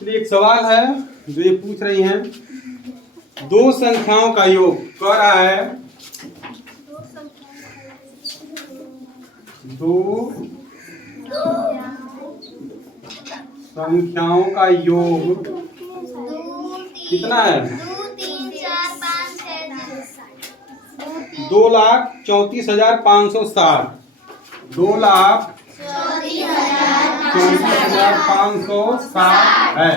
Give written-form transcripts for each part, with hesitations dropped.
चलिए एक सवाल है जो ये पूछ रही हैं, दो संख्याओं का योग कह रहा है दो संख्याओं का योग कितना है? 2,34,560 2,34,560 है।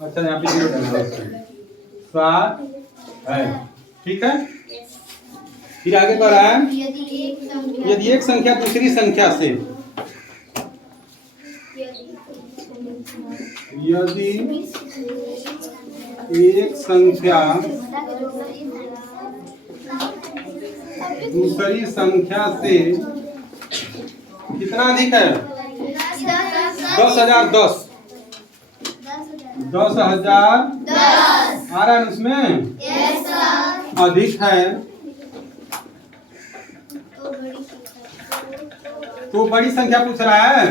अच्छा यहाँ पे 7 है, ठीक है। फिर आगे बढ़ रहा है, यदि एक संख्या दूसरी संख्या से यदि एक संख्या दूसरी संख्या से कितना अधिक है? 10,010 10,010 आ रहा है उसमें अधिक है तो बड़ी संख्या पूछ रहा है।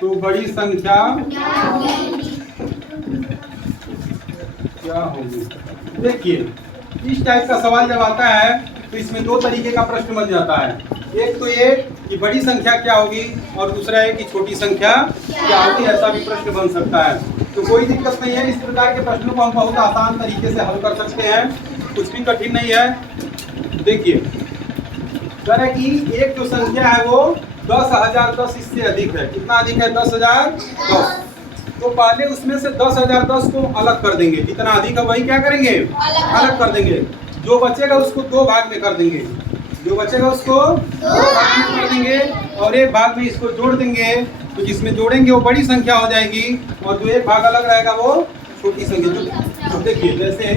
तो बड़ी संख्या क्या होगी? देखिए इस टाइप का सवाल जब आता है तो इसमें दो तरीके का प्रश्न बन जाता है। एक तो ये कि बड़ी संख्या क्या होगी और दूसरा है कि छोटी संख्या क्या होगी, ऐसा भी प्रश्न बन सकता है। तो कोई दिक्कत नहीं है, इस प्रकार के प्रश्नों को हम बहुत आसान तरीके से हल कर सकते हैं, कुछ भी कठिन नहीं है। देखिए कह रहे कि एक जो संख्या है वो 10,010 इससे अधिक है। कितना अधिक है? 10,010। तो पहले उसमें से 10,010 को अलग कर देंगे, जितना अधिक है वही क्या करेंगे? अलग कर देंगे। जो बचेगा उसको दो भाग में कर देंगे, जो बचेगा उसको दो भाग में कर देंगे और एक भाग में इसको जोड़ देंगे। तो जिसमें जोड़ेंगे वो बड़ी संख्या हो जाएगी और जो एक भाग अलग रहेगा वो छोटी संख्या। तो देखिए जैसे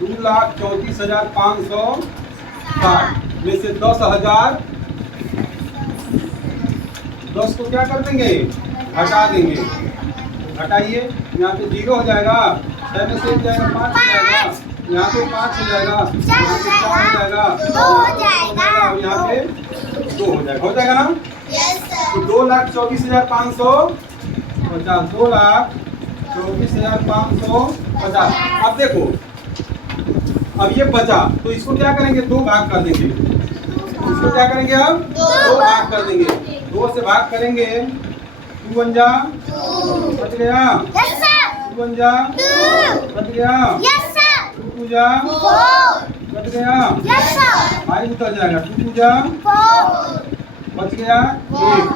2,34,560 में से 10,010 को क्या कर देंगे? हटा देंगे। हटाइए, यहाँ पे 0 हो जाएगा, 6 में से 1 जाएगा 5 हो जाएगा, यहाँ पे 5 हो जाएगा, यहाँ पे 4 हो जाएगा, 2 हो जाएगा और यहाँ पे 2 हो जाएगा। हो जाएगा ना? तो 2,24,550 2,24,550। अब देखो अब ये बचा तो इसको क्या करेंगे? दो भाग कर देंगे। इसको क्या करेंगे? अब दो भाग कर देंगे। 2 से भाग करेंगे, 2 बन जा, बच गया, 2 बन जा, बच गया, 2 जा, बच गया, 5 उतर जाएगा, 2 जा, बच गया 1,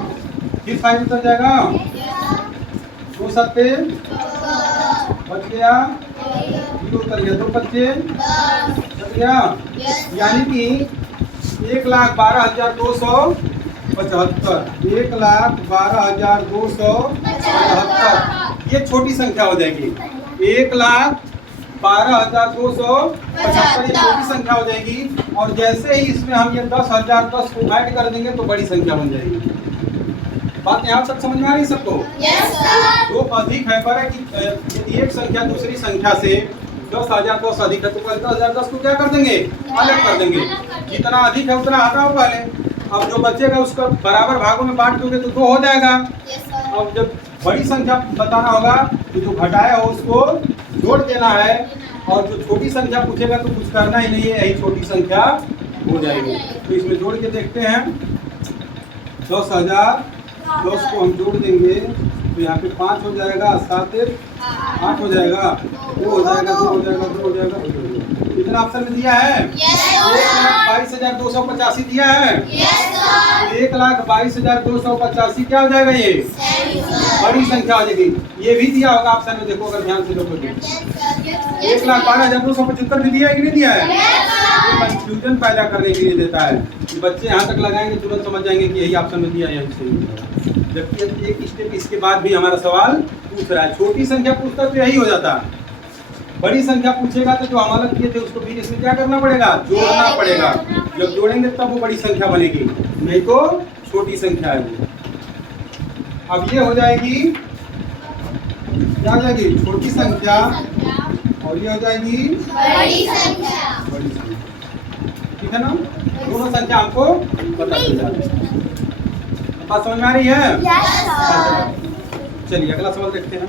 फिर 5 उतर जाएगा, 2 7 बच गया, 0 उतर गया, 2 बच्चे बच गया। यानी कि 1,12,275 1,12,275 ये छोटी संख्या हो जाएगी। 1,12,275 ये छोटी संख्या हो जाएगी और जैसे ही इसमें हम ये 10,010 को ऐड कर देंगे तो बड़ी संख्या बन जाएगी। बात यहाँ तक समझ में आ रही सबको? तो अधिक है पर कि यदि एक संख्या दूसरी संख्या से 10,010 अधिक है तो 10,010 को क्या कर देंगे? अलग कर देंगे। जितना अधिक है उतना हटाओ पहले। अब जो बचेगा उसको बराबर भागों में बांट दोगे तो 2 हो जाएगा। अब जब बड़ी संख्या बताना होगा तो जो घटाया हो उसको जोड़ देना है और जो छोटी संख्या पूछेगा तो कुछ करना ही नहीं है, यही छोटी संख्या हो जाएगी। तो इसमें जोड़ के देखते हैं। 10,010 को हम जोड़ देंगे तो यहाँ पे 5 हो जाएगा, 7 8 हो जाएगा, 2 हो जाएगा, 2 हो जाएगा, 2 हो जाएगा। कितना ऑप्शन में दिया है? 1,22,285 दिया है। 1,22,285 क्या हो जाएगा? ये बड़ी संख्या हो जाएगी। ये भी दिया होगा ऑप्शन में, देखो अगर ध्यान से देखोगे। 1,12,275 भी दिया है कि नहीं दिया है? कंफ्यूजन पैदा करने के लिए देता है कि बच्चे यहाँ तक लगाएंगे तुरंत समझ जाएंगे कि यही ऑप्शन में दिया है, जबकि एक स्टेप इसके बाद भी हमारा सवाल पूछ रहा है। छोटी संख्या पूछता तो यही हो जाता, बड़ी संख्या पूछेगा तो जो हम अलग किए थे उसको भी इसमें क्या करना पड़ेगा? जोड़ना पड़ेगा। जब जोड़ेंगे तब वो बड़ी संख्या बनेगी, नहीं तो छोटी संख्या है वो। अब ये हो जाएगी, क्या हो जाएगी? छोटी संख्या और ये हो जाएगी बड़ी संख्या। ठीक है ना? दोनों संख्या हमको पता चल जाएगी। बात समझ में आ रही है? Yes sir. चलिए अगला सवाल देखते हैं।